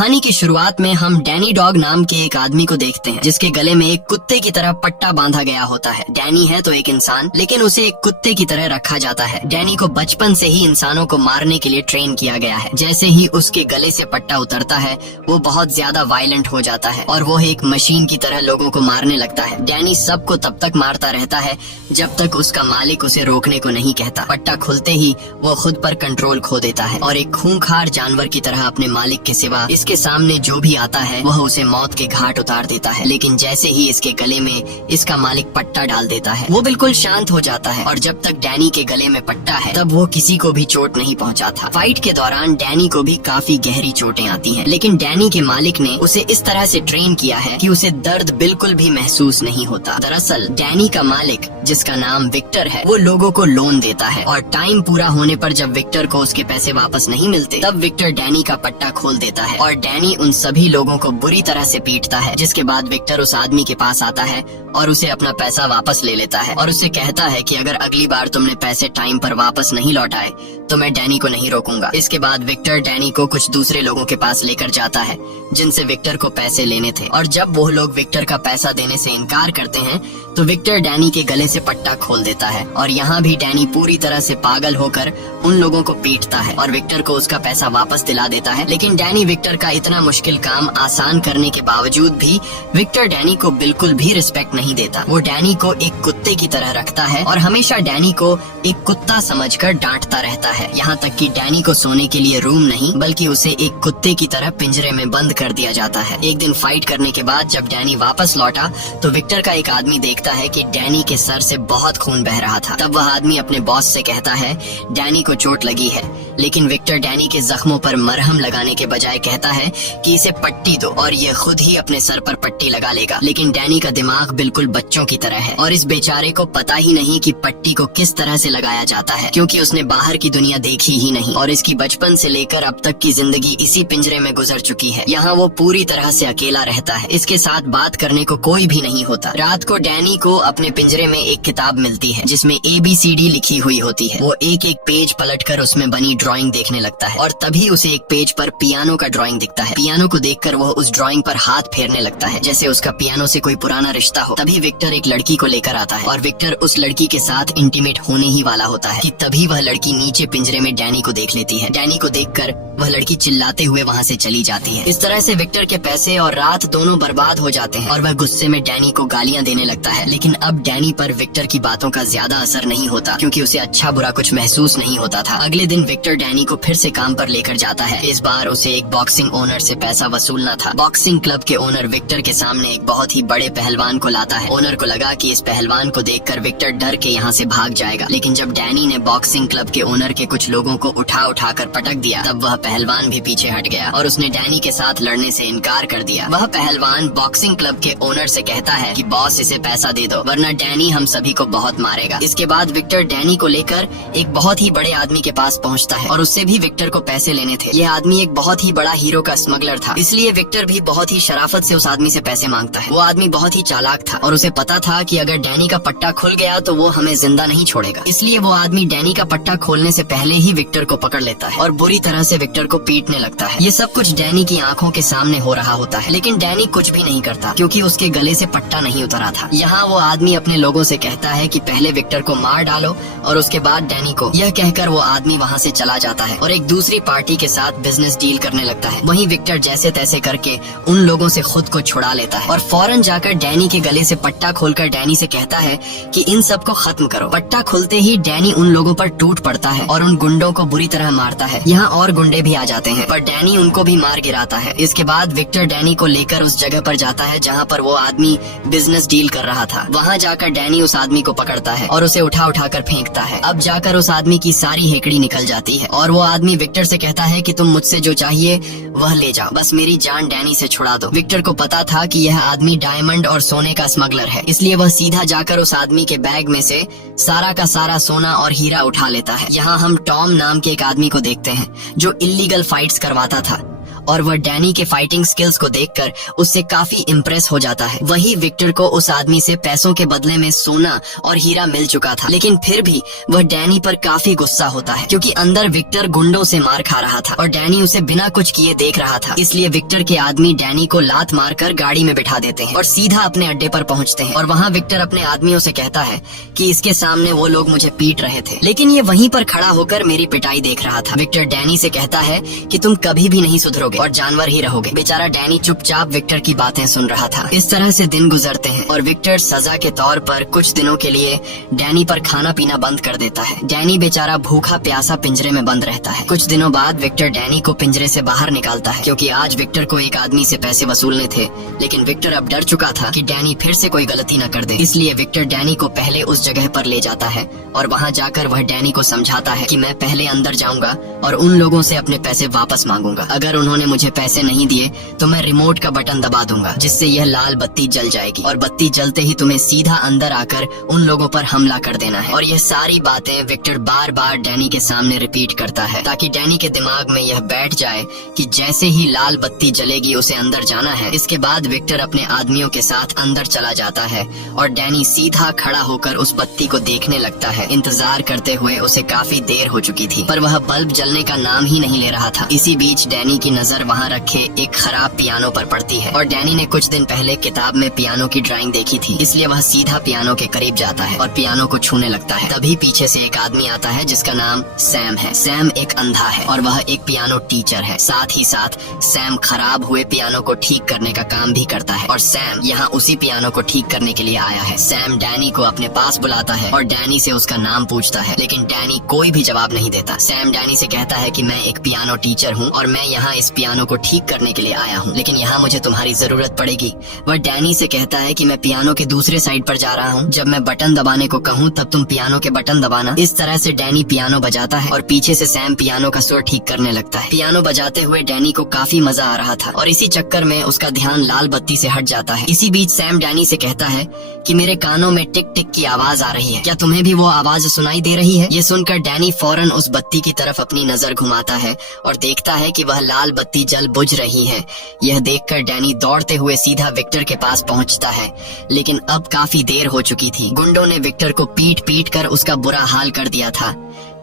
कहानी की शुरुआत में हम डैनी डॉग नाम के एक आदमी को देखते हैं जिसके गले में एक कुत्ते की तरह पट्टा बांधा गया होता है। डैनी है तो एक इंसान, लेकिन उसे एक कुत्ते की तरह रखा जाता है। डैनी को बचपन से ही इंसानों को मारने के लिए ट्रेन किया गया है। जैसे ही उसके गले से पट्टा उतरता है वो बहुत ज्यादा वायलेंट हो जाता है और वो एक मशीन की तरह लोगों को मारने लगता है। डैनी सबको तब तक मारता रहता है जब तक उसका मालिक उसे रोकने को नहीं कहता। पट्टा खुलते ही वो खुद पर कंट्रोल खो देता है और एक खूंखार जानवर की तरह अपने मालिक के सिवा इसके सामने जो भी आता है वह उसे मौत के घाट उतार देता है। लेकिन जैसे ही इसके गले में इसका मालिक पट्टा डाल देता है वो बिल्कुल शांत हो जाता है और जब तक डैनी के गले में पट्टा है तब वो किसी को भी चोट नहीं पहुंचाता। फाइट के दौरान डैनी को भी काफी गहरी चोटें आती हैं, लेकिन डैनी के मालिक ने उसे इस तरह से ट्रेन किया है कि उसे दर्द बिल्कुल भी महसूस नहीं होता। दरअसल डैनी का मालिक, जिसका नाम विक्टर है, वो लोगों को लोन देता है और टाइम पूरा होने पर जब विक्टर को उसके पैसे वापस नहीं मिलते तब विक्टर डैनी का पट्टा खोल देता है और डैनी उन सभी लोगों को बुरी तरह से पीटता है। जिसके बाद विक्टर उस आदमी के पास आता है और उसे अपना पैसा वापस ले लेता है और उससे कहता है कि अगर अगली बार तुमने पैसे टाइम पर वापस नहीं लौटाए तो मैं डैनी को नहीं रोकूंगा। इसके बाद विक्टर डैनी को कुछ दूसरे लोगों के पास लेकर जाता है जिनसे विक्टर को पैसे लेने थे और जब वो लोग विक्टर का पैसा देने से इनकार करते हैं तो विक्टर डैनी के गले से पट्टा खोल देता है और यहाँ भी डैनी पूरी तरह से पागल होकर उन लोगों को पीटता है और विक्टर को उसका पैसा वापस दिला देता है। लेकिन डैनी विक्टर का इतना मुश्किल काम आसान करने के बावजूद भी विक्टर डैनी को बिल्कुल भी रिस्पेक्ट नहीं देता। वो डैनी को एक कुत्ते की तरह रखता है और हमेशा डैनी को एक कुत्ता समझकर डांटता रहता है। यहाँ तक कि डैनी को सोने के लिए रूम नहीं बल्कि उसे एक कुत्ते की तरह पिंजरे में बंद कर दिया जाता है। एक दिन फाइट करने के बाद जब डैनी वापस लौटा तो विक्टर का एक आदमी देखता है कि डैनी के सर से बहुत खून बह रहा था। तब वह आदमी अपने बॉस से कहता है डैनी को चोट लगी है, लेकिन विक्टर डैनी के जख्मों पर मरहम लगाने के बजाय कहता है कि इसे पट्टी दो और ये खुद ही अपने सर पर पट्टी लगा लेगा। लेकिन डैनी का दिमाग बिल्कुल बच्चों की तरह है और इस बेचारे को पता ही नहीं कि पट्टी को किस तरह से लगाया जाता है, क्योंकि उसने बाहर की दुनिया देखी ही नहीं और इसकी बचपन से लेकर अब तक की जिंदगी इसी पिंजरे में गुजर चुकी है। यहाँ वो पूरी तरह से अकेला रहता है, इसके साथ बात करने को कोई भी नहीं होता। रात को डैनी को अपने पिंजरे में एक किताब मिलती है जिसमें ABCD लिखी हुई होती है। वो एक एक पेज पलटकर उसमें बनी ड्राइंग देखने लगता है और तभी उसे एक पेज पर पियानो का ड्राइंग दिखता है। पियानो को देखकर वह उस ड्राइंग पर हाथ फेरने लगता है जैसे उसका पियानो से कोई पुराना रिश्ता हो। तभी विक्टर एक लड़की को लेकर आता है और विक्टर उस लड़की के साथ इंटीमेट होने ही वाला होता है कि तभी वह लड़की नीचे पिंजरे में डैनी को देख लेती है। डैनी को देखकर वह लड़की चिल्लाते हुए वहाँ से चली जाती है। इस तरह से विक्टर के पैसे और रात दोनों बर्बाद हो जाते हैं और वह गुस्से में डैनी को गालियाँ देने लगता है। लेकिन अब डैनी पर विक्टर की बातों का ज्यादा असर नहीं होता क्योंकि उसे अच्छा बुरा कुछ महसूस नहीं होता था। अगले दिन विक्टर डैनी को फिर से काम पर लेकर जाता है। इस बार उसे एक बॉक्सिंग ओनर से पैसा वसूलना था। बॉक्सिंग क्लब के ओनर विक्टर के सामने एक बहुत ही बड़े पहलवान को लाता है। ओनर को लगा कि इस पहलवान को देखकर विक्टर डर के यहाँ से भाग जाएगा, लेकिन जब डैनी ने बॉक्सिंग क्लब के ओनर के कुछ लोगों को उठा कर पटक दिया तब वह पहलवान भी पीछे हट गया और उसने डैनी के साथ लड़ने से इनकार कर दिया। वह पहलवान बॉक्सिंग क्लब के ओनर से कहता है कि बॉस इसे पैसा दे दो वरना डैनी हम सभी को बहुत मारेगा। इसके बाद विक्टर डैनी को लेकर एक बहुत ही बड़े आदमी के पास पहुंचता है और उससे भी विक्टर को पैसे लेने थे। यह आदमी एक बहुत ही बड़ा हीरो का स्मगलर था, इसलिए विक्टर भी बहुत ही शराफत से उस आदमी से पैसे मांगता है। वो आदमी बहुत ही चालाक था और उसे पता था कि अगर डैनी का पट्टा खुल गया तो वो हमें जिंदा नहीं छोड़ेगा, इसलिए वो आदमी डैनी का पट्टा खोलने से पहले ही विक्टर को पकड़ लेता है और बुरी तरह से विक्टर को पीटने लगता है। ये सब कुछ डैनी की आंखों के सामने हो रहा होता है, लेकिन डैनी कुछ भी नहीं करता क्योंकि उसके गले से पट्टा नहीं उतरा था। यहाँ वो आदमी अपने लोगों से कहता है कि पहले विक्टर को मार डालो और उसके बाद डैनी को। यह कहकर वो आदमी वहाँ से चला जाता है और एक दूसरी पार्टी के साथ बिजनेस डील करने लगता है। वहीं विक्टर जैसे तैसे करके उन लोगों से खुद को छुड़ा लेता है और फौरन जाकर डैनी के गले से पट्टा खोलकर डैनी से कहता है कि इन सब को खत्म करो। पट्टा खुलते ही डैनी उन लोगों पर टूट पड़ता है और उन गुंडों को बुरी तरह मारता है। यहाँ और गुंडे भी आ जाते हैं पर डैनी उनको भी मार गिराता है। इसके बाद विक्टर डैनी को लेकर उस जगह पर जाता है जहाँ पर वो आदमी बिजनेस डील कर रहा था। वहाँ जाकर डैनी उस आदमी को पकड़ता है और उसे उठा कर फेंकता है। अब जाकर उस आदमी की सारी हेकड़ी निकल जाती है और वो आदमी विक्टर से कहता है कि तुम मुझसे जो चाहिए वह ले जाओ, बस मेरी जान डैनी से छुड़ा दो। विक्टर को पता था कि यह आदमी डायमंड और सोने का स्मगलर है, इसलिए वह सीधा जाकर उस आदमी के बैग में से सारा का सारा सोना और हीरा उठा लेता है। यहाँ हम टॉम नाम के एक आदमी को देखते हैं जो इल्लीगल फाइट्स करवाता था और वह डैनी के फाइटिंग स्किल्स को देखकर उससे काफी इम्प्रेस हो जाता है। वही विक्टर को उस आदमी से पैसों के बदले में सोना और हीरा मिल चुका था, लेकिन फिर भी वह डैनी पर काफी गुस्सा होता है क्योंकि अंदर विक्टर गुंडों से मार खा रहा था और डैनी उसे बिना कुछ किए देख रहा था। इसलिए विक्टर के आदमी डैनी को लात मारकर गाड़ी में बिठा देते हैं और सीधा अपने अड्डे पर पहुंचते हैं। और वहाँ विक्टर अपने आदमियों से कहता है कि इसके सामने वो लोग मुझे पीट रहे थे, लेकिन ये वहीं पर खड़ा होकर मेरी पिटाई देख रहा था। विक्टर डैनी से कहता है कि तुम कभी भी नहीं सुधरोगे और जानवर ही रहोगे। बेचारा डैनी चुपचाप विक्टर की बातें सुन रहा था। इस तरह से दिन गुजरते हैं और विक्टर सजा के तौर पर कुछ दिनों के लिए डैनी पर खाना पीना बंद कर देता है। डैनी बेचारा भूखा प्यासा पिंजरे में बंद रहता है। कुछ दिनों बाद विक्टर डैनी को पिंजरे से बाहर निकालता है क्योंकि आज विक्टर को एक आदमी से पैसे वसूलने थे, लेकिन विक्टर अब डर चुका था कि डैनी फिर से कोई गलती न कर दे। इसलिए विक्टर डैनी को पहले उस जगह पर ले जाता है और वहाँ जाकर वह डैनी को समझाता है कि मैं पहले अंदर जाऊंगा और उन लोगों से अपने पैसे वापस मांगूंगा। अगर उन्होंने मुझे पैसे नहीं दिए तो मैं रिमोट का बटन दबा दूंगा जिससे यह लाल बत्ती जल जाएगी और बत्ती जलते ही तुम्हें सीधा अंदर आकर उन लोगों पर हमला कर देना है। और यह सारी बातें विक्टर बार बार डैनी के सामने रिपीट करता है ताकि डैनी के दिमाग में यह बैठ जाए कि जैसे ही लाल बत्ती जलेगी उसे अंदर जाना है। इसके बाद विक्टर अपने आदमियों के साथ अंदर चला जाता है और डैनी सीधा खड़ा होकर उस बत्ती को देखने लगता है। इंतजार करते हुए उसे काफी देर हो चुकी थी पर वह बल्ब जलने का नाम ही नहीं ले रहा था। इसी बीच डैनी की नजर वहाँ रखे एक खराब पियानो पर पड़ती है और डैनी ने कुछ दिन पहले किताब में पियानो की ड्राइंग देखी थी, इसलिए वह सीधा पियानो के करीब जाता है और पियानो को छूने लगता है। तभी पीछे से एक आदमी आता है जिसका नाम सैम है। सैम एक अंधा है और वह एक पियानो टीचर है। साथ ही साथ सैम खराब हुए पियानो को ठीक करने का काम भी करता है और सैम यहाँ उसी पियानो को ठीक करने के लिए आया है। सैम डैनी को अपने पास बुलाता है और डैनी से उसका नाम पूछता है, लेकिन डैनी कोई भी जवाब नहीं देता। सैम डैनी से कहता है कि मैं एक पियानो टीचर हूँ और मैं यहाँ इस पियानो को ठीक करने के लिए आया हूँ, लेकिन यहाँ मुझे तुम्हारी जरूरत पड़ेगी। वह डैनी से कहता है कि मैं पियानो के दूसरे साइड पर जा रहा हूँ, जब मैं बटन दबाने को कहूँ तब तुम पियानो के बटन दबाना। इस तरह से डैनी पियानो बजाता है और पीछे से सैम पियानो का सुर ठीक करने लगता है। पियानो बजाते हुए डैनी को काफी मजा आ रहा था और इसी चक्कर में उसका ध्यान लाल बत्ती से हट जाता है। इसी बीच सैम डैनी से कहता है कि मेरे कानों में टिक टिक की आवाज आ रही है, क्या तुम्हें भी वो आवाज सुनाई दे रही है? ये सुनकर डैनी फौरन उस बत्ती की तरफ अपनी नजर घुमाता है और देखता है कि वह लाल बत्ती जल बुझ रही है। यह देखकर डैनी दौड़ते हुए सीधा विक्टर के पास पहुंचता है, लेकिन अब काफी देर हो चुकी थी। गुंडों ने विक्टर को पीट पीट कर उसका बुरा हाल कर दिया था।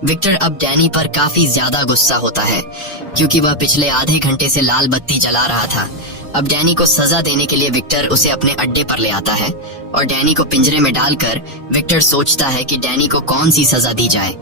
विक्टर अब डैनी पर काफी ज्यादा गुस्सा होता है क्योंकि वह पिछले आधे घंटे से लाल बत्ती जला रहा था। अब डैनी को सजा देने के लिए विक्टर उसे अपने अड्डे पर ले आता है और डैनी को पिंजरे में डालकर विक्टर सोचता है कि डैनी को कौन सी सजा दी जाए।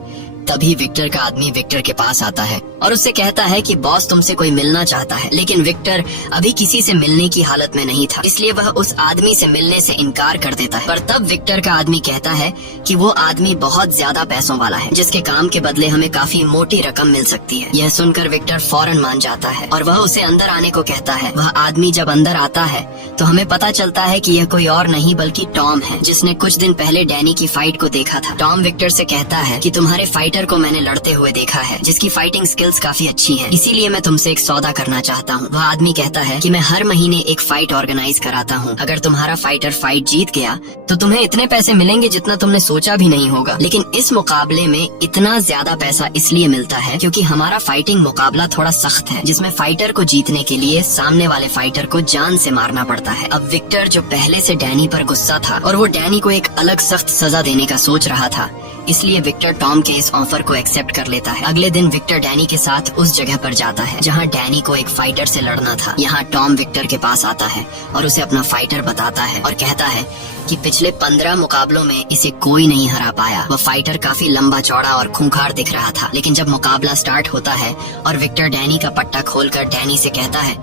तभी विक्टर का आदमी विक्टर के पास आता है और उससे कहता है कि बॉस तुमसे कोई मिलना चाहता है, लेकिन विक्टर अभी किसी से मिलने की हालत में नहीं था, इसलिए वह उस आदमी से मिलने से इनकार कर देता है। पर तब विक्टर का आदमी कहता है कि वो आदमी बहुत ज्यादा पैसों वाला है जिसके काम के बदले हमें काफी मोटी रकम मिल सकती है। यह सुनकर विक्टर फौरन मान जाता है और वह उसे अंदर आने को कहता है। वह आदमी जब अंदर आता है तो हमें पता चलता है कि यह कोई और नहीं बल्कि टॉम है, जिसने कुछ दिन पहले डैनी की फाइट को देखा था। टॉम विक्टर से कहता है कि तुम्हारे फाइटर को मैंने लड़ते हुए देखा है जिसकी फाइटिंग स्किल्स काफी अच्छी हैं, इसीलिए मैं तुमसे एक सौदा करना चाहता हूँ। वह आदमी कहता है कि मैं हर महीने एक फाइट ऑर्गेनाइज कराता हूँ, अगर तुम्हारा फाइटर फाइट जीत गया तो तुम्हें इतने पैसे मिलेंगे जितना तुमने सोचा भी नहीं होगा। लेकिन इस मुकाबले में इतना ज्यादा पैसा इसलिए मिलता है क्योंकि हमारा फाइटिंग मुकाबला थोड़ा सख्त है, जिसमें फाइटर को जीतने के लिए सामने वाले फाइटर को जान से मारना पड़ता है। अब विक्टर जो पहले से डैनी पर गुस्सा था और वो डैनी को एक अलग सख्त सजा देने का सोच रहा था, इसलिए विक्टर टॉम के इस ऑफर को एक्सेप्ट कर लेता है। अगले दिन विक्टर डैनी के साथ उस जगह पर जाता है जहां डैनी को एक फाइटर से लड़ना था। यहाँ टॉम विक्टर के पास आता है और उसे अपना फाइटर बताता है और कहता है कि पिछले 15 मुकाबलों में इसे कोई नहीं हरा पाया। वह फाइटर काफी लंबा चौड़ा और खूंखार दिख रहा था, लेकिन जब मुकाबला स्टार्ट होता है और विक्टर डैनी का पट्टा खोलकर डैनी से कहता है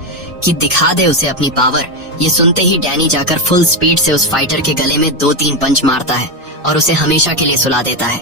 कि दिखा दे उसे अपनी पावर, ये सुनते ही डैनी जाकर फुल स्पीड से उस फाइटर के गले में 2-3 पंच मारता है और उसे हमेशा के लिए सुला देता है।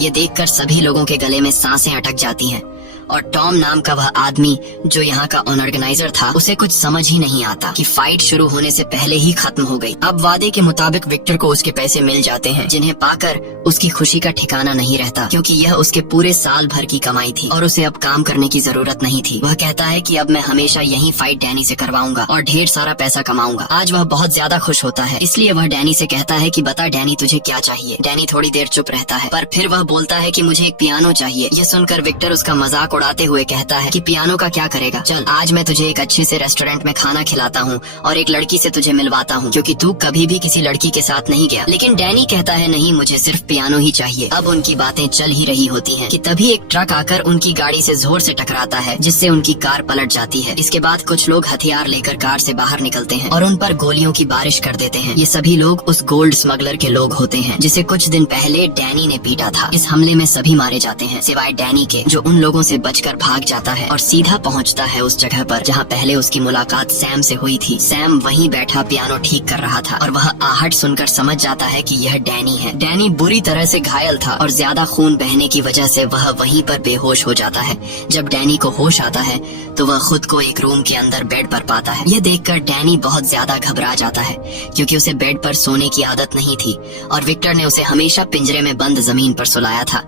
ये देखकर सभी लोगों के गले में सांसें अटक जाती हैं और टॉम नाम का वह आदमी जो यहाँ का ऑर्गेनाइजर था, उसे कुछ समझ ही नहीं आता कि फाइट शुरू होने से पहले ही खत्म हो गई। अब वादे के मुताबिक विक्टर को उसके पैसे मिल जाते हैं, जिन्हें पाकर उसकी खुशी का ठिकाना नहीं रहता क्योंकि यह उसके पूरे साल भर की कमाई थी और उसे अब काम करने की जरूरत नहीं थी। वह कहता है कि अब मैं हमेशा यही फाइट डैनी से करवाऊंगा और ढेर सारा पैसा कमाऊंगा। आज वह बहुत ज्यादा खुश होता है, इसलिए वह डैनी से कहता है कि बता डैनी तुझे क्या चाहिए। डैनी थोड़ी देर चुप रहता है पर फिर वह बोलता है कि मुझे एक पियानो चाहिए। यह सुनकर विक्टर उसका मजाक उड़ाते हुए कहता है कि पियानो का क्या करेगा, चल आज मैं तुझे एक अच्छे से रेस्टोरेंट में खाना खिलाता हूँ और एक लड़की से तुझे मिलवाता हूँ, क्योंकि तू कभी भी किसी लड़की के साथ नहीं गया। लेकिन डैनी कहता है नहीं, मुझे सिर्फ पियानो ही चाहिए। अब उनकी बातें चल ही रही होती हैं कि तभी एक ट्रक आकर उनकी गाड़ी से जोर से टकराता है, जिससे उनकी कार पलट जाती है। इसके बाद कुछ लोग हथियार लेकर कार से बाहर निकलते हैं और उन पर गोलियों की बारिश कर देते हैं। ये सभी लोग उस गोल्ड स्मगलर के लोग होते हैं जिसे कुछ दिन पहले डैनी ने पीटा था। इस हमले में सभी मारे जाते हैं सिवाय डैनी के, जो उन लोगों से बचकर भाग जाता है और सीधा पहुंचता है उस जगह पर जहां पहले उसकी मुलाकात सैम से हुई थी। सैम वहीं बैठा पियानो ठीक कर रहा था और वह आहट सुनकर समझ जाता है कि यह डैनी है। डैनी बुरी तरह से घायल था और ज्यादा खून बहने की वजह से वह वहीं पर बेहोश हो जाता है। जब डैनी को होश आता है तो वह खुद को एक रूम के अंदर बेड पर पाता है। यह देखकर डैनी बहुत ज्यादा घबरा जाता है, क्योंकि उसे बेड पर सोने की आदत नहीं थी और विक्टर ने उसे हमेशा पिंजरे में बंद जमीन पर सुलाया था,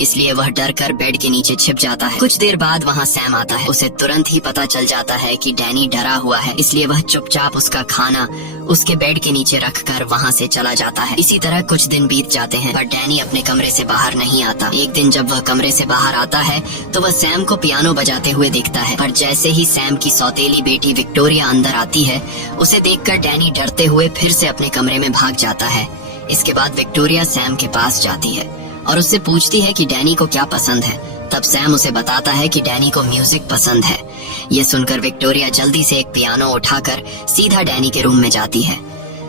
इसलिए वह डर कर बेड के नीचे छिप जाता है। कुछ देर बाद वहाँ सैम आता है। उसे तुरंत ही पता चल जाता है कि डैनी डरा हुआ है, इसलिए वह चुपचाप उसका खाना उसके बेड के नीचे रखकर वहाँ से चला जाता है। इसी तरह कुछ दिन बीत जाते हैं, पर डैनी अपने कमरे से बाहर नहीं आता। एक दिन जब वह कमरे से बाहर आता है तो वह सैम को पियानो बजाते हुए दिखता है, पर जैसे ही सैम की सौतेली बेटी विक्टोरिया अंदर आती है, उसे देखकर डैनी डरते हुए फिर से अपने कमरे में भाग जाता है। इसके बाद विक्टोरिया सैम के पास जाती है और उससे पूछती है कि डैनी को क्या पसंद है। तब सैम उसे बताता है कि डैनी को म्यूजिक पसंद है। ये सुनकर विक्टोरिया जल्दी से एक पियानो उठाकर सीधा डैनी के रूम में जाती है।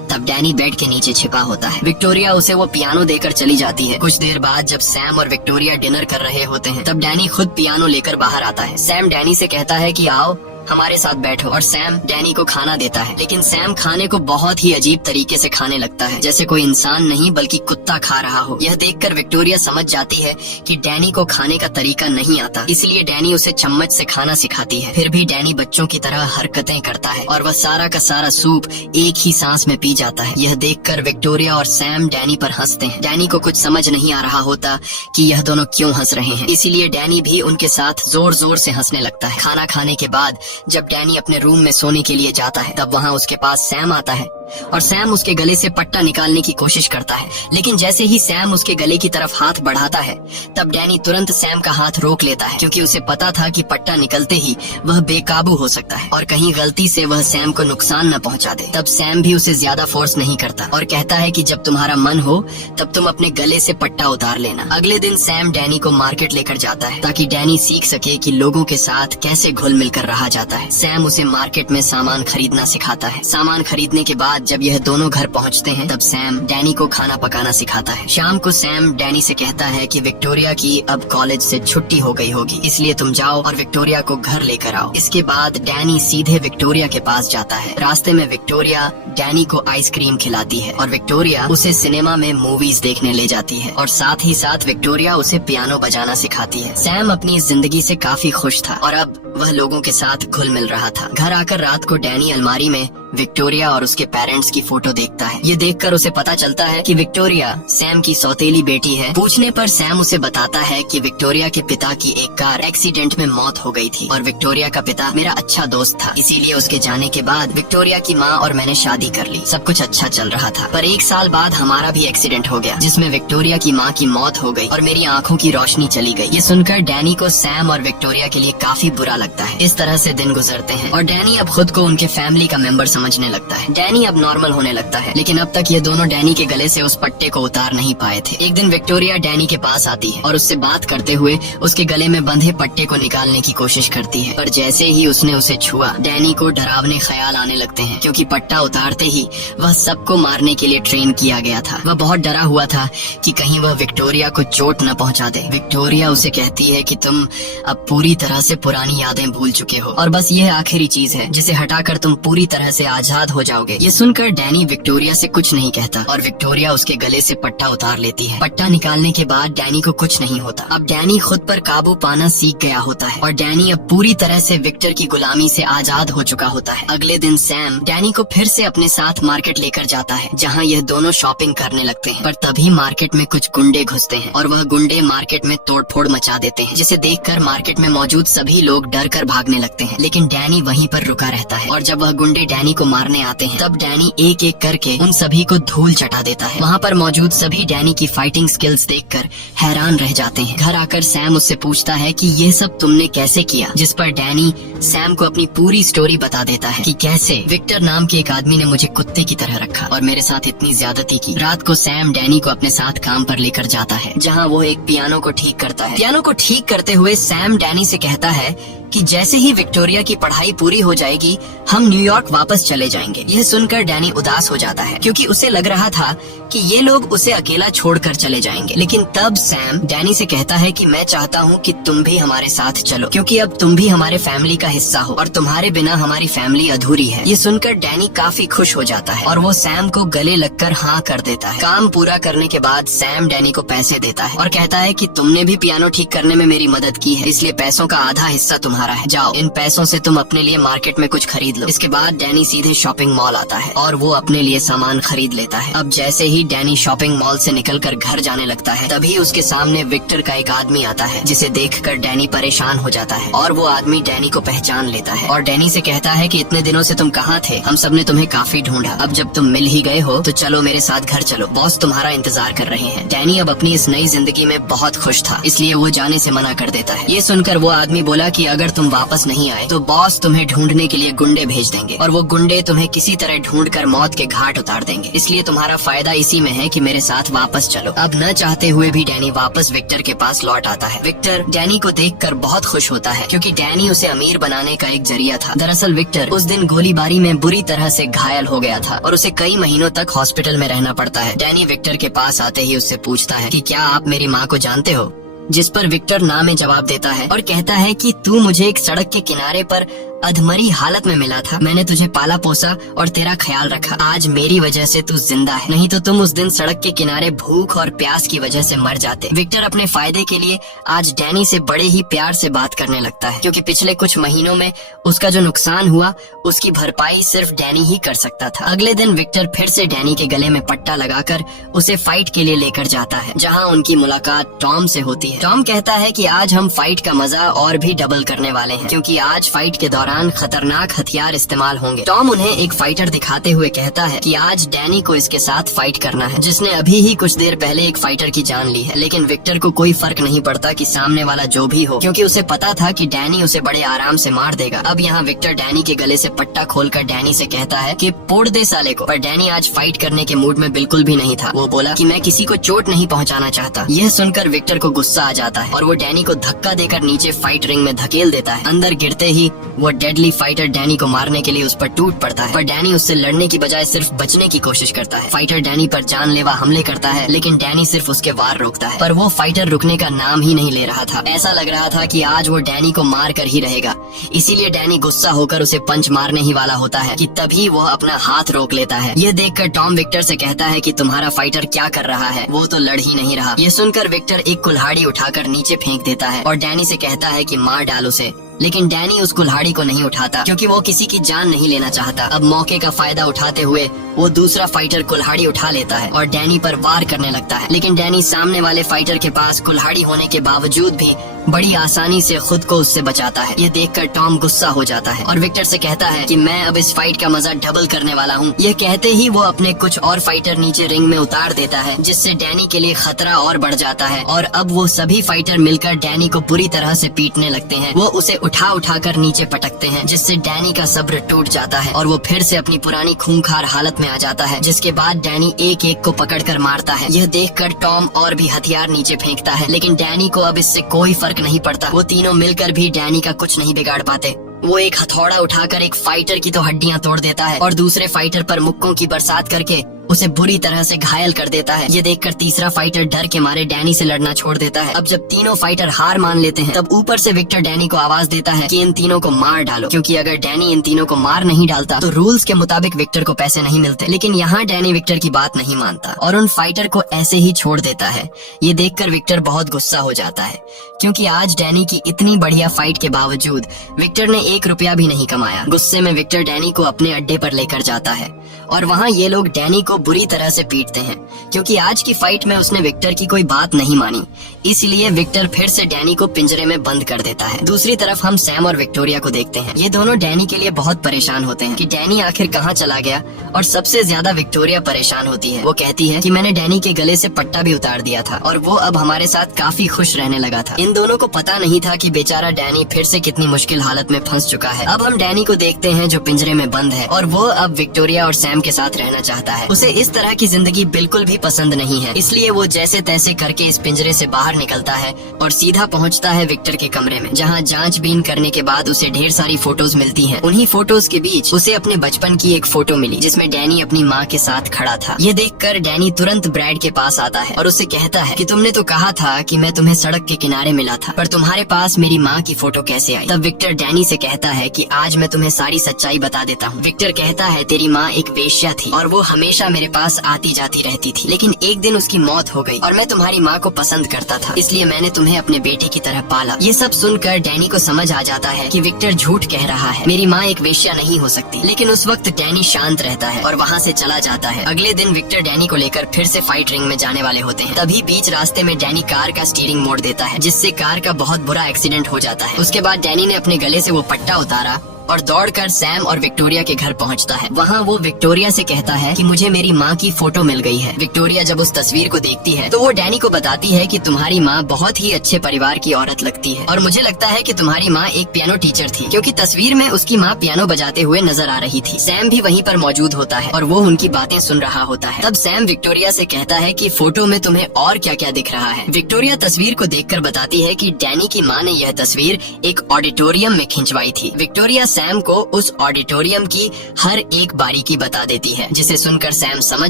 तब डैनी बेड के नीचे छिपा होता है। विक्टोरिया उसे वो पियानो देकर चली जाती है। कुछ देर बाद जब सैम और विक्टोरिया डिनर कर रहे होते हैं, तब डैनी खुद पियानो लेकर बाहर आता है। सैम डैनी से कहता है कि आओ हमारे साथ बैठो, और सैम डैनी को खाना देता है। लेकिन सैम खाने को बहुत ही अजीब तरीके से खाने लगता है, जैसे कोई इंसान नहीं बल्कि कुत्ता खा रहा हो। यह देखकर विक्टोरिया समझ जाती है कि डैनी को खाने का तरीका नहीं आता, इसलिए डैनी उसे चम्मच से खाना सिखाती है। फिर भी डैनी बच्चों की तरह हरकतें करता है और वह सारा का सारा सूप एक ही सांस में पी जाता है। यह देखकर विक्टोरिया और सैम डैनी पर हंसते हैं। डैनी को कुछ समझ नहीं आ रहा होता कि यह दोनों क्यों हंस रहे हैं, इसीलिए डैनी भी उनके साथ जोर जोर से हंसने लगता है। खाना खाने के बाद जब डैनी अपने रूम में सोने के लिए जाता है, तब वहाँ उसके पास सैम आता है और सैम उसके गले से पट्टा निकालने की कोशिश करता है। लेकिन जैसे ही सैम उसके गले की तरफ हाथ बढ़ाता है, तब डैनी तुरंत सैम का हाथ रोक लेता है, क्योंकि उसे पता था कि पट्टा निकलते ही वह बेकाबू हो सकता है और कहीं गलती से वह सैम को नुकसान न पहुंचा दे। तब सैम भी उसे ज्यादा फोर्स नहीं करता और कहता है कि जब तुम्हारा मन हो तब तुम अपने गले से पट्टा उतार लेना। अगले दिन सैम डैनी को मार्केट लेकर जाता है, ताकि डैनी सीख सके कि लोगों के साथ कैसे घुल मिल कर रहा जाता है। सैम उसे मार्केट में सामान खरीदना सिखाता है। सामान खरीदने के बाद जब यह दोनों घर पहुंचते हैं, तब सैम डैनी को खाना पकाना सिखाता है। शाम को सैम डैनी से कहता है कि विक्टोरिया की अब कॉलेज से छुट्टी हो गई होगी, इसलिए तुम जाओ और विक्टोरिया को घर लेकर आओ। इसके बाद डैनी सीधे विक्टोरिया के पास जाता है। रास्ते में विक्टोरिया डैनी को आइसक्रीम खिलाती है और विक्टोरिया उसे सिनेमा में मूवीज देखने ले जाती है, और साथ ही साथ विक्टोरिया उसे पियानो बजाना सिखाती है। सैम अपनी जिंदगी से काफी खुश था और अब वह लोगों के साथ घुल मिल रहा था। घर आकर रात को डैनी अलमारी में विक्टोरिया और उसके पेरेंट्स की फोटो देखता है। ये देखकर उसे पता चलता है कि विक्टोरिया सैम की सौतेली बेटी है। पूछने पर सैम उसे बताता है कि विक्टोरिया के पिता की एक कार एक्सीडेंट में मौत हो गई थी और विक्टोरिया का पिता मेरा अच्छा दोस्त था, इसीलिए उसके जाने के बाद विक्टोरिया की माँ और मैंने शादी कर ली। सब कुछ अच्छा चल रहा था, पर 1 साल बाद हमारा भी एक्सीडेंट हो गया, जिसमें विक्टोरिया की माँ की मौत हो गई और मेरी आँखों की रोशनी चली गई। ये सुनकर डैनी को सैम और विक्टोरिया के लिए काफी बुरा लगता है। इस तरह से दिन गुजरते हैं और डैनी अब खुद को उनके फैमिली का मेंबर समझने लगता है। डैनी अब नॉर्मल होने लगता है, लेकिन अब तक ये दोनों डैनी के गले से उस पट्टे को उतार नहीं पाए थे। एक दिन विक्टोरिया डैनी के पास आती है और उससे बात करते हुए उसके गले में बंधे पट्टे को निकालने की कोशिश करती है, पर जैसे ही उसने उसे छुआ, डैनी को डरावने ख्याल आने लगते हैं, क्योंकि पट्टा उतारते ही वह सबको मारने के लिए ट्रेन किया गया था। वह बहुत डरा हुआ था कि कहीं वह विक्टोरिया को चोट न पहुंचा दे। विक्टोरिया उसे कहती है कि तुम अब पूरी तरह से पुरानी यादें भूल चुके हो और बस यह आखिरी चीज है जिसे हटाकर तुम पूरी तरह से आजाद हो जाओगे। ये सुनकर डैनी विक्टोरिया से कुछ नहीं कहता और विक्टोरिया उसके गले से पट्टा उतार लेती है। पट्टा निकालने के बाद डैनी को कुछ नहीं होता। अब डैनी खुद पर काबू पाना सीख गया होता है और डैनी अब पूरी तरह से विक्टर की गुलामी से आजाद हो चुका होता है। अगले दिन सैम डैनी को फिर से अपने साथ मार्केट लेकर जाता है, जहाँ यह दोनों शॉपिंग करने लगते हैं। पर तभी मार्केट में कुछ गुंडे घुसते हैं और वह गुंडे मार्केट में तोड़फोड़ मचा देते हैं, जिसे देखकर मार्केट में मौजूद सभी लोग डर कर भागने लगते हैं। लेकिन डैनी वहीं पर रुका रहता है और जब वह गुंडे डैनी को मारने आते हैं, तब डैनी एक एक करके उन सभी को धूल चटा देता है। वहाँ पर मौजूद सभी डैनी की फाइटिंग स्किल्स देखकर हैरान रह जाते हैं। घर आकर सैम उससे पूछता है कि ये सब तुमने कैसे किया, जिस पर डैनी सैम को अपनी पूरी स्टोरी बता देता है कि कैसे विक्टर नाम के एक आदमी ने मुझे कुत्ते की तरह रखा और मेरे साथ इतनी ज्यादती की। रात को सैम डैनी को अपने साथ काम पर लेकर जाता है, जहाँ वो एक पियानो को ठीक करता है। पियानो को ठीक करते हुए सैम डैनी से कहता है कि जैसे ही विक्टोरिया की पढ़ाई पूरी हो जाएगी हम न्यूयॉर्क वापस चले जाएंगे। यह सुनकर डैनी उदास हो जाता है, क्योंकि उसे लग रहा था कि ये लोग उसे अकेला छोड़कर चले जाएंगे। लेकिन तब सैम डैनी से कहता है कि मैं चाहता हूँ कि तुम भी हमारे साथ चलो, क्योंकि अब तुम भी हमारे फैमिली का हिस्सा हो और तुम्हारे बिना हमारी फैमिली अधूरी है। ये सुनकर डैनी काफी खुश हो जाता है और वो सैम को गले लगकर हाँ कर देता है। काम पूरा करने के बाद सैम डैनी को पैसे देता है और कहता है कि तुमने भी पियानो ठीक करने में मेरी मदद की है, इसलिए पैसों का आधा हिस्सा तुम्हारा है। जाओ, इन पैसों से तुम अपने लिए मार्केट में कुछ खरीद लो। इसके बाद डैनी सीधे शॉपिंग मॉल आता है और वो अपने लिए सामान खरीद लेता है। अब जैसे ही डैनी शॉपिंग मॉल से निकलकर घर जाने लगता है, तभी उसके सामने विक्टर का एक आदमी आता है, जिसे देखकर डैनी परेशान हो जाता है और वो आदमी डैनी को पहचान लेता है और डैनी से कहता है कि इतने दिनों से तुम कहाँ थे, हम सब ने तुम्हें काफी ढूंढा। अब जब तुम मिल ही गए हो तो चलो मेरे साथ घर चलो, बॉस तुम्हारा इंतजार कर रहे हैं। डैनी अब अपनी इस नई जिंदगी में बहुत खुश था, इसलिए वो जाने से मना कर देता है। ये सुनकर वो आदमी बोला कि अगर तुम वापस नहीं आए तो बॉस तुम्हें ढूंढने के लिए गुंडे भेज देंगे और वो गुंडे तुम्हें किसी तरह ढूंढकर मौत के घाट उतार देंगे, इसलिए तुम्हारा फायदा इसी में है कि मेरे साथ वापस चलो। अब न चाहते हुए भी डैनी वापस विक्टर के पास लौट आता है। विक्टर डैनी को देखकर बहुत खुश होता है, क्योंकि डैनी उसे अमीर बनाने का एक जरिया था। दरअसल विक्टर उस दिन गोलीबारी में बुरी तरह से घायल हो गया था और उसे कई महीनों तक हॉस्पिटल में रहना पड़ता है। डैनी विक्टर के पास आते ही उससे पूछता है कि क्या आप मेरी माँ को जानते हो, जिस पर विक्टर ना में जवाब देता है और कहता है कि तू मुझे एक सड़क के किनारे पर अधमरी हालत में मिला था, मैंने तुझे पाला पोसा और तेरा ख्याल रखा, आज मेरी वजह से तू जिंदा है, नहीं तो तुम उस दिन सड़क के किनारे भूख और प्यास की वजह से मर जाते। विक्टर अपने फायदे के लिए आज डैनी से बड़े ही प्यार से बात करने लगता है, क्योंकि पिछले कुछ महीनों में उसका जो नुकसान हुआ उसकी भरपाई सिर्फ डैनी ही कर सकता था। अगले दिन विक्टर फिर से डैनी के गले में पट्टा लगाकर उसे फाइट के लिए लेकर जाता है, जहाँ उनकी मुलाकात टॉम से होती है। टॉम कहता है कि आज हम फाइट का मजा और भी डबल करने वाले हैं, क्योंकि आज फाइट के दौरान खतरनाक हथियार इस्तेमाल होंगे। टॉम उन्हें एक फाइटर दिखाते हुए कहता है कि आज डैनी को इसके साथ फाइट करना है, जिसने अभी ही कुछ देर पहले एक फाइटर की जान ली है। लेकिन विक्टर को कोई फर्क नहीं पड़ता कि सामने वाला जो भी हो, क्योंकि उसे पता था कि डैनी उसे बड़े आराम से मार देगा। अब यहाँ विक्टर डैनी के गले से पट्टा खोलकर डैनी से कहता है कि पोड़ दे साले को, पर डैनी आज फाइट करने के मूड में बिल्कुल भी नहीं था। वो बोला कि मैं किसी को चोट नहीं पहुँचाना चाहता। यह सुनकर विक्टर को गुस्सा आ जाता है और वो डैनी को धक्का देकर नीचे फाइट रिंग में धकेल देता है। अंदर गिरते ही वो डेडली फाइटर डैनी को मारने के लिए उस पर टूट पड़ता है, पर डैनी उससे लड़ने की बजाय सिर्फ बचने की कोशिश करता है। फाइटर डैनी पर जानलेवा हमले करता है, लेकिन डैनी सिर्फ उसके वार रोकता है, पर वो फाइटर रुकने का नाम ही नहीं ले रहा था। ऐसा लग रहा था कि आज वो डैनी को मार कर ही रहेगा, इसीलिए डैनी गुस्सा होकर उसे पंच मारने ही वाला होता है कि तभी वो अपना हाथ रोक लेता है। ये देखकर टॉम विक्टर से कहता है कि तुम्हारा फाइटर क्या कर रहा है, वो तो लड़ ही नहीं रहा। ये सुनकर विक्टर एक कुल्हाड़ी उठाकर नीचे फेंक देता है और डैनी से कहता है कि मार डाल उसे, लेकिन डैनी उस कुल्हाड़ी को नहीं उठाता, क्योंकि वो किसी की जान नहीं लेना चाहता। अब मौके का फायदा उठाते हुए वो दूसरा फाइटर कुल्हाड़ी उठा लेता है और डैनी पर वार करने लगता है, लेकिन डैनी सामने वाले फाइटर के पास कुल्हाड़ी होने के बावजूद भी बड़ी आसानी से खुद को उससे बचाता है। ये देखकर टॉम गुस्सा हो जाता है और विक्टर से कहता है कि मैं अब इस फाइट का मजा डबल करने वाला हूँ। ये कहते ही वो अपने कुछ और फाइटर नीचे रिंग में उतार देता है, जिससे डैनी के लिए खतरा और बढ़ जाता है और अब वो सभी फाइटर मिलकर डैनी को बुरी तरह से पीटने लगते हैं। वो उसे उठाकर नीचे पटकते हैं, जिससे डैनी का सब्र टूट जाता है और वो फिर से अपनी पुरानी खूंखार हालत में आ जाता है, जिसके बाद डैनी एक एक को पकड़कर मारता है। यह देखकर टॉम और भी हथियार नीचे फेंकता है, लेकिन डैनी को अब इससे कोई फर्क नहीं पड़ता। वो तीनों मिलकर भी डैनी का कुछ नहीं बिगाड़ पाते। वो एक हथौड़ा उठाकर एक फाइटर की तो हड्डियां तोड़ देता है और दूसरे फाइटर पर मुक्कों की बरसात करके उसे बुरी तरह से घायल कर देता है। ये देखकर तीसरा फाइटर डर के मारे डैनी से लड़ना छोड़ देता है। अब जब तीनों फाइटर हार मान लेते हैं, तब ऊपर से विक्टर डैनी को आवाज देता है कि इन तीनों को मार डालो, क्योंकि अगर डैनी इन तीनों को मार नहीं डालता तो रूल्स के मुताबिक विक्टर को पैसे नहीं मिलते। लेकिन यहाँ डैनी विक्टर की बात नहीं मानता और उन फाइटर को ऐसे ही छोड़ देता है। ये देखकर विक्टर बहुत गुस्सा हो जाता है, क्योंकि आज डैनी की इतनी बढ़िया फाइट के बावजूद विक्टर ने 1 रुपया भी नहीं कमाया। गुस्से में विक्टर डैनी को अपने अड्डे पर लेकर जाता है और वहाँ ये लोग डैनी को बुरी तरह से पीटते हैं, क्योंकि आज की फाइट में उसने विक्टर की कोई बात नहीं मानी। इसलिए विक्टर फिर से डैनी को पिंजरे में बंद कर देता है। दूसरी तरफ हम सैम और विक्टोरिया को देखते हैं। ये दोनों डैनी के लिए बहुत परेशान होते हैं कि डैनी आखिर कहाँ चला गया, और सबसे ज्यादा विक्टोरिया परेशान होती है। वो कहती है कि मैंने डैनी के गले से पट्टा भी उतार दिया था और वो अब हमारे साथ काफी खुश रहने लगा था। इन दोनों को पता नहीं था कि बेचारा डैनी फिर से कितनी मुश्किल हालत में फंस चुका है। अब हम डैनी को देखते हैं जो पिंजरे में बंद है और वो अब विक्टोरिया और सैम के साथ रहना चाहता है। उसे इस तरह की जिंदगी बिल्कुल भी पसंद नहीं है, इसलिए वो जैसे तैसे करके इस पिंजरे से बाहर निकलता है और सीधा पहुंचता है विक्टर के कमरे में, जहां जांचबीन करने के बाद उसे ढेर सारी फोटोज मिलती हैं। उन्हीं फोटोज के बीच उसे अपने बचपन की एक फोटो मिली जिसमें डैनी अपनी माँ के साथ खड़ा था। ये देखकर डैनी तुरंत ब्रैड के पास आता है और उससे कहता है कि तुमने तो कहा था कि मैं तुम्हें सड़क के किनारे मिला था, पर तुम्हारे पास मेरी माँ की फोटो कैसे आई? तब विक्टर डैनी से कहता है कि आज मैं तुम्हें सारी सच्चाई बता देता हूँ। विक्टर कहता है तेरी माँ एक वेश्या थी और वो हमेशा मेरे पास आती जाती रहती थी, लेकिन एक दिन उसकी मौत हो गई और मैं तुम्हारी माँ को पसंद करता था, इसलिए मैंने तुम्हें अपने बेटे की तरह पाला। ये सब सुनकर डैनी को समझ आ जाता है कि विक्टर झूठ कह रहा है, मेरी माँ एक वेश्या नहीं हो सकती। लेकिन उस वक्त डैनी शांत रहता है और वहाँ से चला जाता है। अगले दिन विक्टर डैनी को लेकर फिर से फाइट रिंग में जाने वाले होते हैं। तभी बीच रास्ते में डैनी कार का स्टीयरिंग मोड़ देता है, जिससे कार का बहुत बुरा एक्सीडेंट हो जाता है। उसके बाद डैनी ने अपने गले से वो पट्टा उतारा और दौड़कर सैम और विक्टोरिया के घर पहुंचता है। वहाँ वो विक्टोरिया से कहता है कि मुझे मेरी माँ की फोटो मिल गई है। विक्टोरिया जब उस तस्वीर को देखती है तो वो डैनी को बताती है कि तुम्हारी माँ बहुत ही अच्छे परिवार की औरत लगती है और मुझे लगता है कि तुम्हारी माँ एक पियानो टीचर थी, क्योंकि तस्वीर में उसकी माँ पियानो बजाते हुए नजर आ रही थी। सैम भी वहीं पर मौजूद होता है और वो उनकी बातें सुन रहा होता है। तब सैम विक्टोरिया से कहता है कि फोटो में तुम्हें और क्या क्या दिख रहा है? विक्टोरिया तस्वीर को देखकर बताती है कि डैनी की माँ ने यह तस्वीर एक ऑडिटोरियम में खिंचवाई थी। विक्टोरिया सैम को उस ऑडिटोरियम की हर एक बारीकी बता देती है, जिसे सुनकर सैम समझ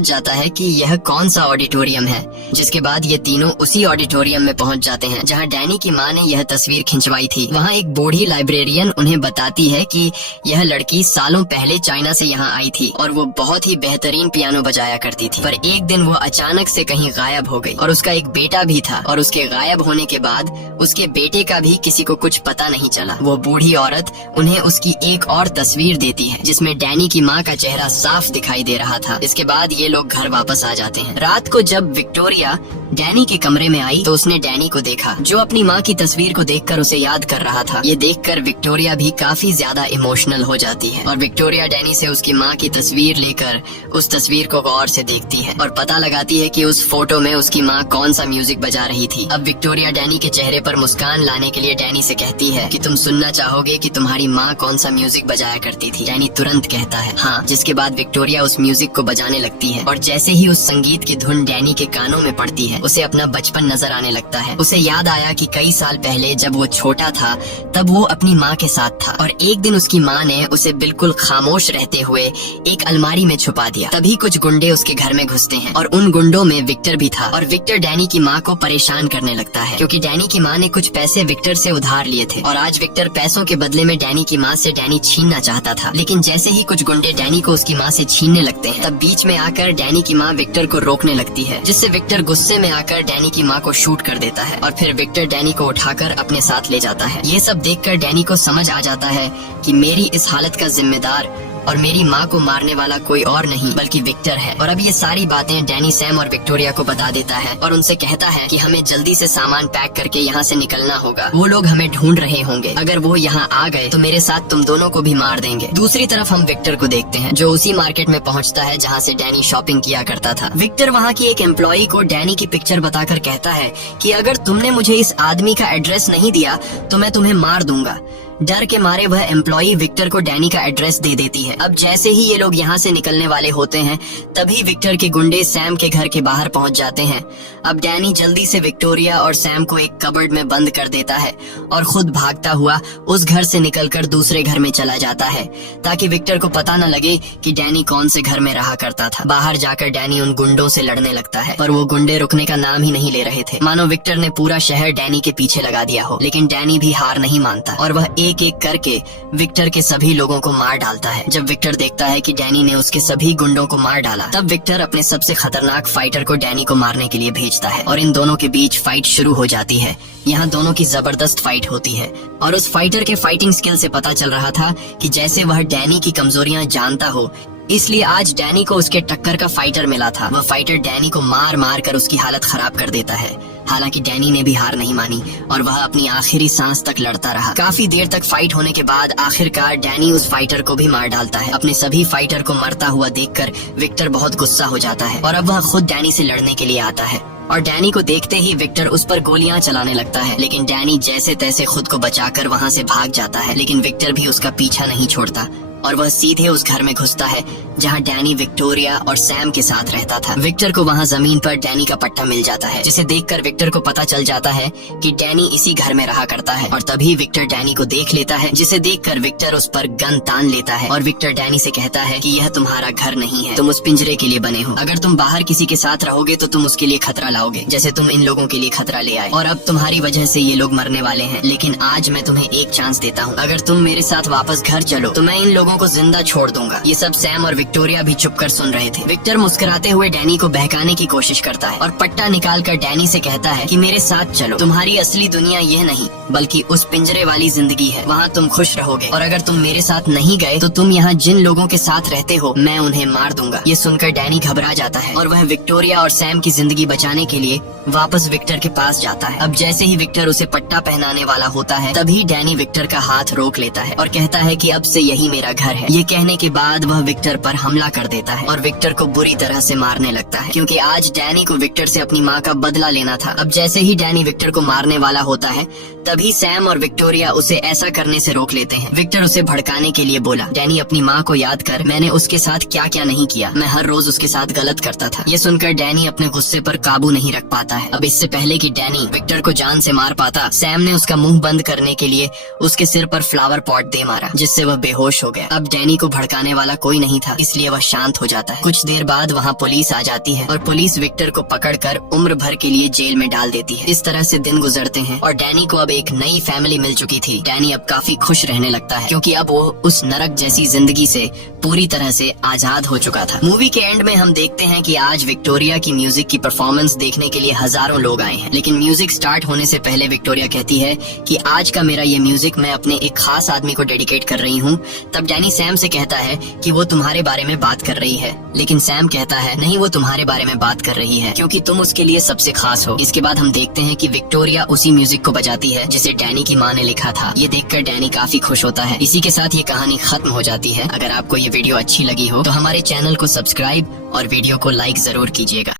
जाता है कि यह कौन सा ऑडिटोरियम है। जिसके बाद ये तीनों उसी ऑडिटोरियम में पहुंच जाते हैं जहां डैनी की माँ ने यह तस्वीर खिंचवाई थी। वहां एक बूढ़ी लाइब्रेरियन उन्हें बताती है कि यह लड़की सालों पहले चाइना से यहाँ आई थी और वो बहुत ही बेहतरीन पियानो बजाया करती थी, पर एक दिन वो अचानक से कहीं गायब हो गई और उसका एक बेटा भी था और उसके गायब होने के बाद उसके बेटे का भी किसी को कुछ पता नहीं चला। वो बूढ़ी औरत उन्हें उसकी एक और तस्वीर देती है जिसमें डैनी की माँ का चेहरा साफ दिखाई दे रहा था। इसके बाद ये लोग घर वापस आ जाते हैं। रात को जब विक्टोरिया डैनी के कमरे में आई तो उसने डैनी को देखा जो अपनी माँ की तस्वीर को देखकर उसे याद कर रहा था। ये देखकर विक्टोरिया भी काफी ज्यादा इमोशनल हो जाती है और विक्टोरिया डैनी से उसकी माँ की तस्वीर लेकर उस तस्वीर को गौर से देखती है और पता लगाती है कि उस फोटो में उसकी माँ कौन सा म्यूजिक बजा रही थी। अब विक्टोरिया डैनी के चेहरे पर मुस्कान लाने के लिए डैनी से कहती है कि तुम सुनना चाहोगे कि तुम्हारी माँ कौन सा म्यूजिक बजाया करती थी? डैनी तुरंत कहता है हाँ, जिसके बाद विक्टोरिया उस म्यूजिक को बजाने लगती है और जैसे ही उस संगीत की धुन डैनी के कानों में पड़ती है उसे अपना बचपन नजर आने लगता है। उसे याद आया कि कई साल पहले जब वो छोटा था तब वो अपनी माँ के साथ था और एक दिन उसकी माँ ने उसे बिल्कुल खामोश रहते हुए एक अलमारी में छुपा दिया। तभी कुछ गुंडे उसके घर में घुसते हैं और उन गुंडों में विक्टर भी था और विक्टर डैनी की माँ को परेशान करने लगता है, क्योंकि डैनी की माँ ने कुछ पैसे विक्टर से उधार लिए थे और आज विक्टर पैसों के बदले में डैनी की माँ से डैनी छीनना चाहता था। लेकिन जैसे ही कुछ गुंडे डैनी को उसकी माँ से छीनने लगते हैं तब बीच में आकर डैनी की माँ विक्टर को रोकने लगती है, जिससे विक्टर गुस्से में आकर डैनी की माँ को शूट कर देता है और फिर विक्टर डैनी को उठाकर अपने साथ ले जाता है। ये सब देखकर डैनी को समझ आ जाता है कि मेरी इस हालत का जिम्मेदार और मेरी माँ को मारने वाला कोई और नहीं बल्कि विक्टर है। और अब ये सारी बातें डैनी सैम और विक्टोरिया को बता देता है और उनसे कहता है कि हमें जल्दी से सामान पैक करके यहाँ से निकलना होगा। वो लोग हमें ढूंढ रहे होंगे, अगर वो यहाँ आ गए तो मेरे साथ तुम दोनों को भी मार देंगे। दूसरी तरफ हम विक्टर को देखते हैं जो उसी मार्केट में पहुँचता है जहाँ से डैनी शॉपिंग किया करता था। विक्टर वहाँ की एक एम्प्लॉई को डैनी की पिक्चर बताकर कहता है कि अगर तुमने मुझे इस आदमी का एड्रेस नहीं दिया तो मैं तुम्हें मार दूंगा। डर के मारे वह एम्प्लॉई विक्टर को डैनी का एड्रेस दे देती है। अब जैसे ही ये लोग यहाँ से निकलने वाले होते हैं तभी विक्टर के गुंडे सैम के घर के बाहर पहुँच जाते हैं। अब डैनी जल्दी से विक्टोरिया और सैम को एक कबर्ड में बंद कर देता है और खुद भागता हुआ उस घर से निकलकर दूसरे घर में चला जाता है ताकि विक्टर को पता न लगे कि डैनी कौन से घर में रहा करता था। बाहर जाकर डैनी उन गुंडों से लड़ने लगता है पर वो गुंडे रुकने का नाम ही नहीं ले रहे थे, मानो विक्टर ने पूरा शहर डैनी के पीछे लगा दिया हो। लेकिन डैनी भी हार नहीं मानता और वह एक एक करके विक्टर के सभी लोगों को मार डालता है। जब विक्टर देखता है कि डैनी ने उसके सभी गुंडों को मार डाला तब विक्टर अपने सबसे खतरनाक फाइटर को डैनी को मारने के लिए भेजता है और इन दोनों के बीच फाइट शुरू हो जाती है। यहाँ दोनों की जबरदस्त फाइट होती है और उस फाइटर के फाइटिंग स्किल से पता चल रहा था कि जैसे वह डैनी की कमजोरियां जानता हो इसलिए आज डैनी को उसके टक्कर का फाइटर मिला था। वह फाइटर डैनी को मार मार कर उसकी हालत खराब कर देता है। हालांकि डैनी ने भी हार नहीं मानी और वह अपनी आखिरी सांस तक लड़ता रहा। काफी देर तक फाइट होने के बाद आखिरकार डैनी उस फाइटर को भी मार डालता है। अपने सभी फाइटर को मरता हुआ देखकर विक्टर बहुत गुस्सा हो जाता है और अब वह खुद डैनी से लड़ने के लिए आता है। और डैनी को देखते ही विक्टर उस पर गोलियां चलाने लगता है, लेकिन डैनी जैसे तैसे खुद को बचाकर वहां से भाग जाता है। लेकिन विक्टर भी उसका पीछा नहीं छोड़ता और वह सीधे उस घर में घुसता है जहां डैनी विक्टोरिया और सैम के साथ रहता था। विक्टर को वहां जमीन पर डैनी का पट्टा मिल जाता है, जिसे देखकर विक्टर को पता चल जाता है कि डैनी इसी घर में रहा करता है। और तभी विक्टर डैनी को देख लेता है, जिसे देखकर विक्टर उस पर गन तान लेता है और विक्टर डैनी से कहता है कि यह तुम्हारा घर नहीं है, तुम उस पिंजरे के लिए बने हो। अगर तुम बाहर किसी के साथ रहोगे तो तुम उसके लिए खतरा लाओगे, जैसे तुम इन लोगों के लिए खतरा ले आए। और अब तुम्हारी वजह से ये लोग मरने वाले हैं, लेकिन आज मैं तुम्हें एक चांस देता हूँ। अगर तुम मेरे साथ वापस घर चलो तो मैं इन लोगों को जिंदा छोड़ दूंगा। ये सब सैम और विक्टोरिया भी चुप कर सुन रहे थे। विक्टर मुस्कुराते हुए डैनी को बहकाने की कोशिश करता है और पट्टा निकालकर डैनी से कहता है कि मेरे साथ चलो, तुम्हारी असली दुनिया यह नहीं बल्कि उस पिंजरे वाली जिंदगी है, वहाँ तुम खुश रहोगे। और अगर तुम मेरे साथ नहीं गए तो तुम यहाँ जिन लोगों के साथ रहते हो मैं उन्हें मार दूंगा। ये सुनकर डैनी घबरा जाता है और वह विक्टोरिया और सैम की जिंदगी बचाने के लिए वापस विक्टर के पास जाता है। अब जैसे ही विक्टर उसे पट्टा पहनाने वाला होता है तभी डैनी विक्टर का हाथ रोक लेता है और कहता है कि अब से यही मेरा घर है। ये कहने के बाद वह विक्टर पर हमला कर देता है और विक्टर को बुरी तरह से मारने लगता है, क्योंकि आज डैनी को विक्टर से अपनी माँ का बदला लेना था। अब जैसे ही डैनी विक्टर को मारने वाला होता है तभी सैम और विक्टोरिया उसे ऐसा करने से रोक लेते हैं। विक्टर उसे भड़काने के लिए बोला, डैनी अपनी माँ को याद कर, मैंने उसके साथ क्या क्या नहीं किया, मैं हर रोज उसके साथ गलत करता था। ये सुनकर डैनी अपने गुस्से पर काबू नहीं रख पाता है। अब इससे पहले कि डैनी विक्टर को जान से मार पाता, सैम ने उसका मुंह बंद करने के लिए उसके सिर पर फ्लावर पॉट दे मारा, जिससे वह बेहोश हो गया। अब डैनी को भड़काने वाला कोई नहीं था, इसलिए वह शांत हो जाता है। कुछ देर बाद वहाँ पुलिस आ जाती है और पुलिस विक्टर को पकड़कर उम्र भर के लिए जेल में डाल देती है। इस तरह से दिन गुजरते हैं और डैनी को अब एक नई फैमिली मिल चुकी थी। डैनी अब काफी खुश रहने लगता है, क्योंकि अब वो उस नरक जैसी जिंदगी से पूरी तरह से आजाद हो चुका था। मूवी के एंड में हम देखते हैं कि आज विक्टोरिया की म्यूजिक की परफॉर्मेंस देखने के लिए हजारों लोग आए हैं, लेकिन म्यूजिक स्टार्ट होने से पहले विक्टोरिया कहती है कि आज का मेरा ये म्यूजिक मैं अपने एक खास आदमी को डेडिकेट कर रही हूँ। तब डैनी सैम से कहता है कि वो तुम्हारे बारे में बात कर रही है, लेकिन सैम कहता है नहीं, वो तुम्हारे बारे में बात कर रही है क्योंकि तुम उसके लिए सबसे खास हो। इसके बाद हम देखते हैं कि विक्टोरिया उसी म्यूजिक को बजाती है जिसे डैनी की माँ ने लिखा था। ये देखकर डैनी काफी खुश होता है। इसी के साथ ये कहानी खत्म हो जाती है। अगर आपको ये वीडियो अच्छी लगी हो तो हमारे चैनल को सब्सक्राइब और वीडियो को लाइक जरूर कीजिएगा।